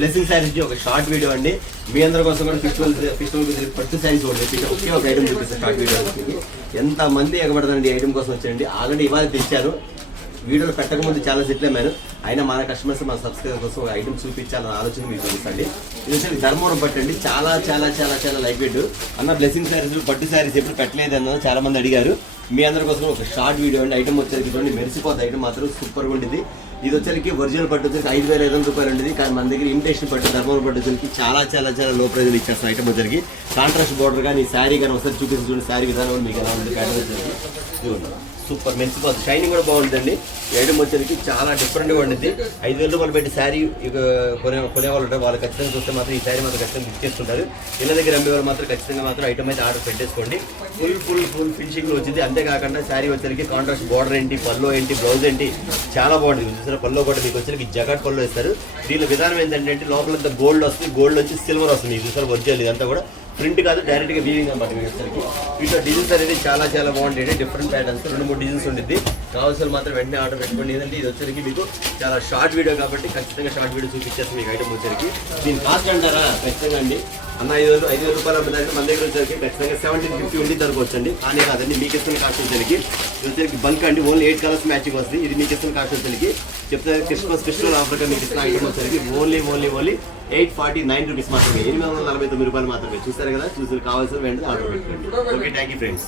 Blessing saris ఒక short video అండి. మీ అందరి కోసం కూడా ఫెస్టివల్ పట్టు శారీస్ ఒకే ఒక ఐటమ్ చూపిస్తాను షార్ట్ వీడియో. ఎంత మంది ఎగబడతానండి ఈ ఐటమ్ కోసం వచ్చాయండి. ఆల్రెడీ ఇవాళ తెచ్చారు, వీడియోలు పెట్టకముందు చాలా సెటిల్ అయ్యాను. అయినా మన కస్టమర్స్ మన సబ్స్క్రైబర్ కోసం ఒక ఐటమ్ చూపించాలన్న ఆలోచన మీకు తెలుసండి. ఇది వచ్చి ధర్మవరం పట్టు అండి. చాలా చాలా చాలా చాలా లైట్ వెయిట్ అన్న. బ్లెస్సింగ్ శారీస్ పట్టు శారీస్ ఎప్పుడు పెట్టలేదు అన్న చాలా మంది అడిగారు. మీ అందరి కోసం ఒక షార్ట్ వీడియో అండి. ఐటమ్ వచ్చేసరికి చూడండి, మెరిసిపోతుంది ఐటమ్ మాత్రం సూపర్గా ఉండేది. ఇది వచ్చరికి ఒరిజినల్ పట్టు వచ్చేసి 5,500 రూపాయలు ఉండేది. కానీ మన దగ్గర ఇమిటేషన్ పట్టు ధర్మవరం పట్టు వచ్చరికి చాలా చాలా చాలా లో ప్రైజ్లు ఇచ్చేస్తాం. ఐటమ్ వచ్చరికి కాంట్రాస్ట్ బోర్డర్ కానీ శారీ కానీ ఒకసారి చూపించి చూడండి. శారీ విధానం మీకు ఎలా ఉంది ప్యాటర్న్ వచ్చేసి సూపర్ మెరిసిపోతుంది. షైనింగ్ కూడా బాగుంటుందండి. ఐటమ్ వచ్చరికి చాలా డిఫరెంట్గా ఉండేది. 5,000 రూపాయలు పెట్టి శారీ కొనేవాళ్ళు ఉంటారు. వాళ్ళు ఖచ్చితంగా చూస్తే మాత్రం ఈ శారీ మాత్రం ఖచ్చితంగా బుక్ చేసుకుంటారు. ఇళ్ళ దగ్గర అమ్మేవాళ్ళు మాత్రం ఖచ్చితంగా మాత్రం ఐటమ్ అయితే ఆర్డర్ పెట్టేసుకోండి. ఫుల్ ఫినిషింగ్లో వచ్చింది. అంతేకాకుండా శారీ వచ్చరికి కాంట్రాస్ట్ బార్డర్ ఏంటి, పల్లో ఏంటి, బ్లౌజ్ ఏంటి చాలా బాగుంటుంది. చూసారా పల్లో కూడా మీకు వచ్చరికి జగట్ పల్లో ఇస్తారు. దీని విధానం ఏంటంటే లోపలంతా గోల్డ్ వస్తుంది, గోల్డ్ వచ్చి సిల్వర్ వస్తుంది. మీకు చూసారు ఒరిజినల్ ఇదంతా కూడా ప్రింట్ కాదు, డైరెక్ట్గా వీవింగ్ అన్నమాట. వీటికి వీటిలో డిజైన్స్ అనేది చాలా చాలా బాగుంటాయి. డిఫరెంట్ ప్యాటర్న్స్ 2-3 డిజైన్స్ ఉంటుంది. కావాల్సిన మాత్రం వెంటనే ఆర్డర్ పెట్టుకోండి. ఏంటంటే ఇది వచ్చరికి మీకు చాలా షార్ట్ వీడియో కాబట్టి ఖచ్చితంగా షార్ట్ వీడియో చూపించేస్తాం మీకు ఐటమ్ వచ్చరికి. దీని కాస్ట్ అంటారా ఖచ్చితంగా అండి అన్న 5,000 రూపాయలు అమ్మడానికి మన దగ్గర వచ్చరికి ఖచ్చితంగా 1750 ఉండి తరగొచ్చండి. కానీ కాదండి మీకు ఇస్తున్న కాస్ట్ వచ్చరికి వచ్చరికి బల్క్ అండి. ఓన్లీ 8 కలర్స్ మ్యాచింగ్ వస్తుంది. ఇది మీకు ఇస్తున్న కాస్ట్ వచ్చరికి చెప్తే క్రిస్మస్ ఫెస్టివల్ ఆఫర్గా మీకు ఇస్తున్న ఐటమ్ వచ్చరికి ఓన్లీ 849 రూపీస్ మాత్రమే, 849 రూపాయలు మాత్రమే. చూస్తారు కదా, చూసి కావాల్సిన వెంటనే ఆర్డర్ పెట్టుకోండి. Okay, thank you friends.